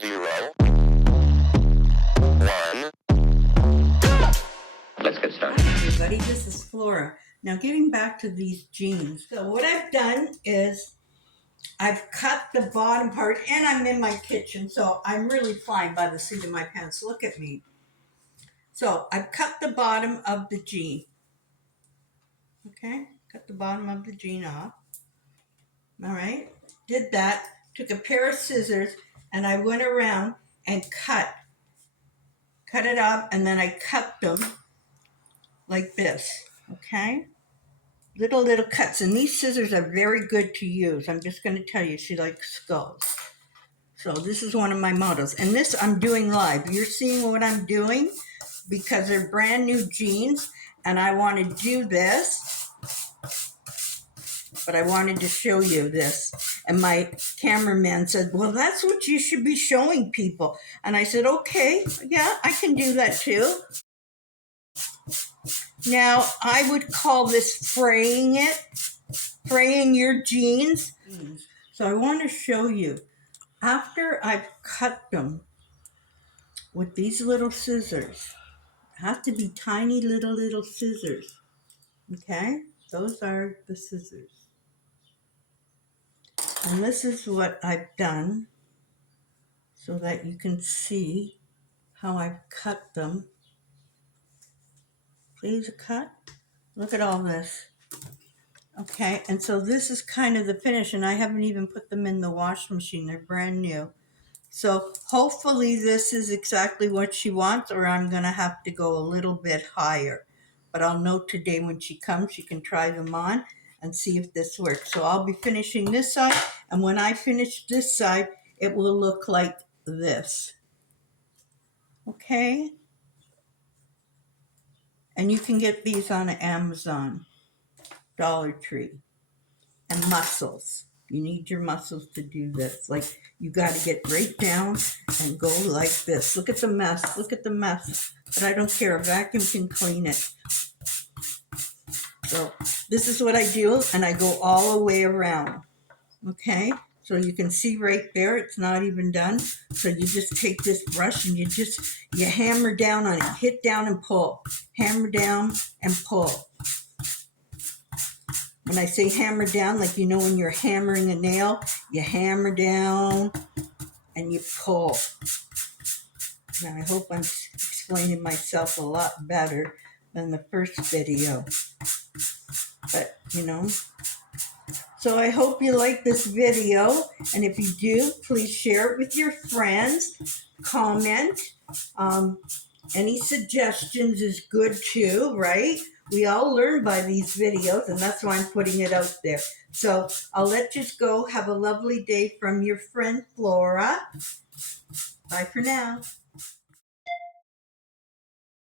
0, 1. Let's get started. Hi everybody, this is Flora. Now getting back to these jeans. So what I've done is I've cut the bottom part, and I'm in my kitchen, so I'm really flying by the seat of my pants. Look at me. So I've cut the bottom of the jean. Okay, cut the bottom of the jean off. All right, did that, took a pair of scissors, and I went around and cut it up, and then I cut them like this, okay? Little cuts, and these scissors are very good to use. I'm just going to tell you, she likes skulls. So this is one of my models, and this I'm doing live. You're seeing what I'm doing because they're brand new jeans, and I want to do this, but I wanted to show you this. And my cameraman said, well, that's what you should be showing people. And I said, okay, yeah, I can do that too. Now, I would call this fraying your jeans. So I want to show you. After I've cut them with these little scissors, have to be tiny little scissors. Okay? Those are the scissors. And this is what I've done so that you can see how I've cut them. Please cut. Look at all this. Okay, and so this is kind of the finish, and I haven't even put them in the wash machine. They're brand new. So hopefully this is exactly what she wants, or I'm going to have to go a little bit higher. But I'll know today when she comes, she can try them on and see if this works. So I'll be finishing this side, and when I finish this side, it will look like this. Okay? And you can get these on Amazon, Dollar Tree. And muscles. You need your muscles to do this. Like, you got to get right down and go like this. Look at the mess. Look at the mess. But I don't care. A vacuum can clean it. So this is what I do, and I go all the way around. Okay? So you can see right there, it's not even done. So you just take this brush and you hammer down on it. Hit down and pull. Hammer down and pull. When I say hammer down, like, you know, when you're hammering a nail, you hammer down and you pull. Now, I hope I'm explaining myself a lot better than the first video. But, you know, so I hope you like this video. And if you do, please share it with your friends. Comment. Any suggestions is good too, right? We all learn by these videos, and that's why I'm putting it out there. So I'll let you go. Have a lovely day from your friend Flora. Bye for now.